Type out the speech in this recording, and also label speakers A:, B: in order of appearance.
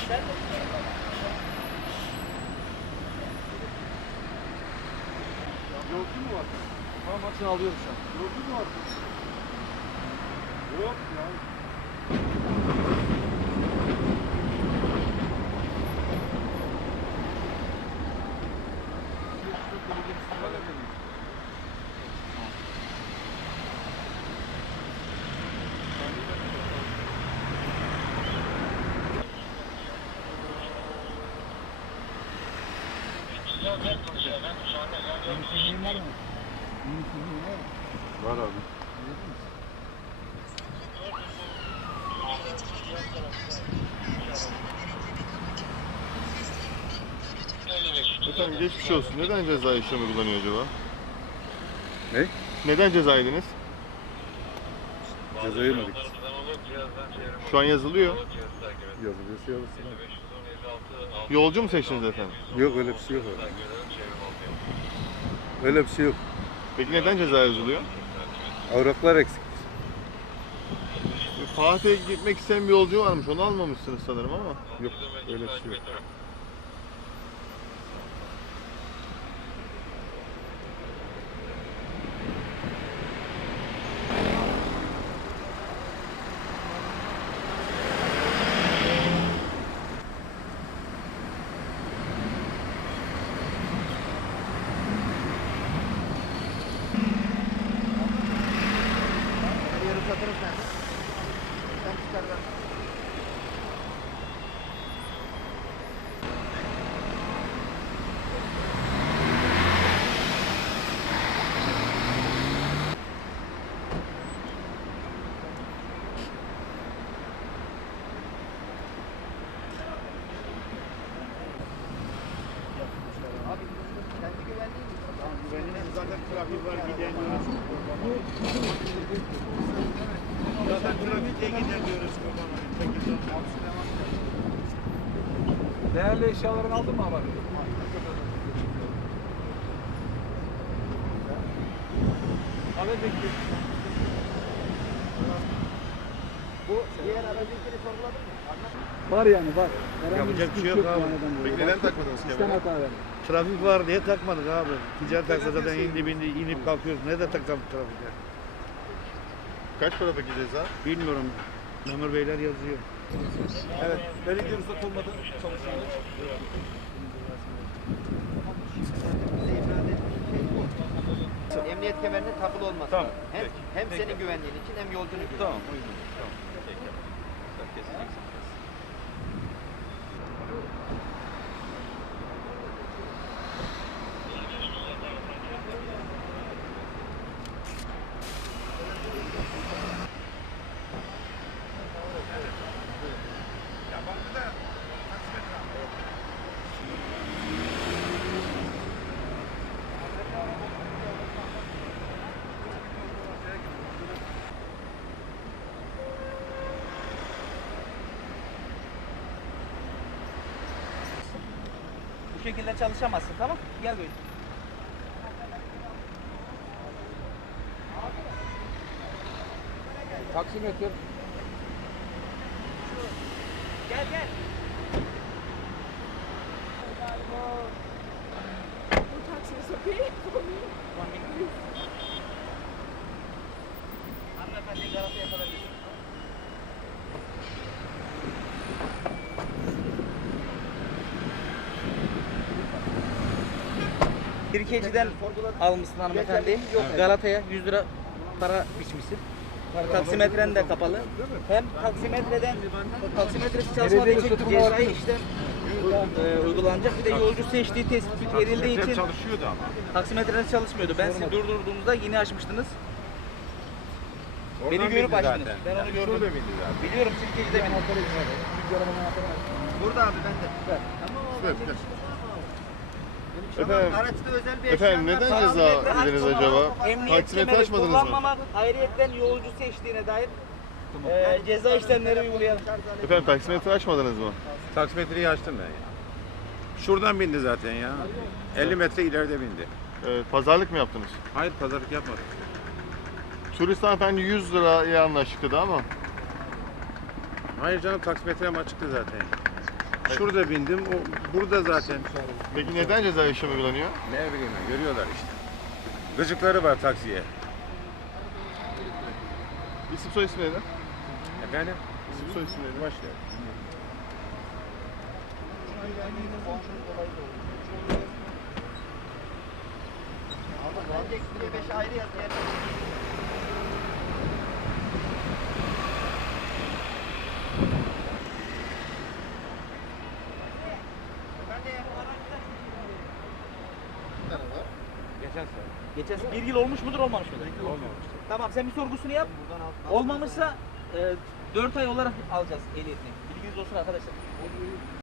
A: Yolcu mu var?
B: Tamam maçını alıyoruz şu an.
A: Yolcu mu var? Yok ya. Var abi.
C: Efendim geçmiş olsun. Neden ceza işlemi kullanıyor acaba?
A: Ne?
C: Neden ceza yediniz?
A: Ceza yemedik.
C: Şu an yazılıyor.
A: Yazılıyorsa yazılsın.
C: Yolcu mu seçtiniz efendim?
A: Yok öyle bir şey yok abi. Öyle bir şey yok.
C: Peki neden ceza yazılıyor?
A: Avraklar eksik.
C: Fatih'e gitmek isteyen bir yolcu varmış. Onu almamışsınız sanırım ama.
A: Yok öyle bir şey yok.
D: Ruhsatınız nerede? Sen çıkar ver. Abi kendi güvenliğin mi? Tamam güvenliğin zaten trafik var gidemiyoruz. Zaten trafikte gidemiyoruz
B: Değerli eşyalarını aldın mı abi? Haber bekliyorum.
D: Bu diğer aracınkini sorguladın mı?
B: Var yani var.
E: Yapacak bir şey yok abi.
C: Peki neden takmadınız
B: İstem
C: kemeri?
B: hata verdi.
E: Trafik var diye takmadık abi. Ticaret taksa zaten indi bindi inip kalkıyoruz. Ne de takalım trafikte?
C: Kaç para peki ceza?
E: Bilmiyorum. Memur beyler yazıyor.
B: Evet. Belediye ruhsat olmadı çalışıyorlar.
D: Emniyet kemerinin takılı olması.
C: Tamam,
D: lazım. Hem,
C: peki,
D: hem
C: peki.
D: senin güvenliğin için hem yolcunun güvenliği.
C: Tamam uygun. Tamam. Peki. Sen keseceksin.
D: Bu şekilde çalışamazsın, tamam? Gel böyle.
B: Taksimetre.
D: Gel gel.
F: Taxi is okay for me.
D: Hanımefendi Galata'ya kadar gidiyor. Birikeciden almışsın hanımefendi. Galata'ya 100 lira para biçmişsin. Taksimetren de kapalı. Hem taksimetresi çalışmadığı için cezai işlem uygulanacak. Bir de yolcu seçtiği tespit edildiği için
A: Çalışıyordu ama.
D: taksimetreniz çalışmıyordu. Ben sizi durdurduğumda yine açmıştınız. Beni görüp açtınız. Ben onu gördüm. Biliyorum Sirkeci'de benim. Burada abi bende.
C: Evet, evet.
D: Ama
C: Efendim,
D: araçta özel bir
C: efendim
D: eşyam var.
C: neden ceza
D: Taksimetre
C: yediniz
D: açmamak,
C: acaba?
D: emniyet
C: Taksimetre
D: kemeri
C: açmadınız mı?
D: kullanmamak, ayrıyetten yolcu seçtiğine dair ceza işlemleri uygulayalım.
C: Efendim taksimetre açmadınız mı?
A: Taksimetreyi açtım ben ya. Şuradan bindi zaten ya. 50 metre ileride bindi.
C: Pazarlık mı yaptınız?
A: Hayır pazarlık yapmadık.
C: Turist hanımefendi 100 liraya anlaştık ama.
A: Hayır canım taksimetrem açıktı zaten. Şurada bindim. O burada zaten.
C: Peki neden ceza işlemi uygulanıyor?
A: Ne bileyim ben, görüyorlar işte. Gıcıkları var taksiye.
C: İsim soy isim neydi?
A: Efendim?
C: İsim soy isim neydi?
A: Başla. Geçen sene.
D: Geçen sene 1 yıl olmuş mudur olmamış mıdır?
A: Olmamıştı.
D: Tamam sen bir sorgusunu yap. Olmamışsa 4 ay olarak alacağız ehliyetini. Bilginiz olsun arkadaşlar.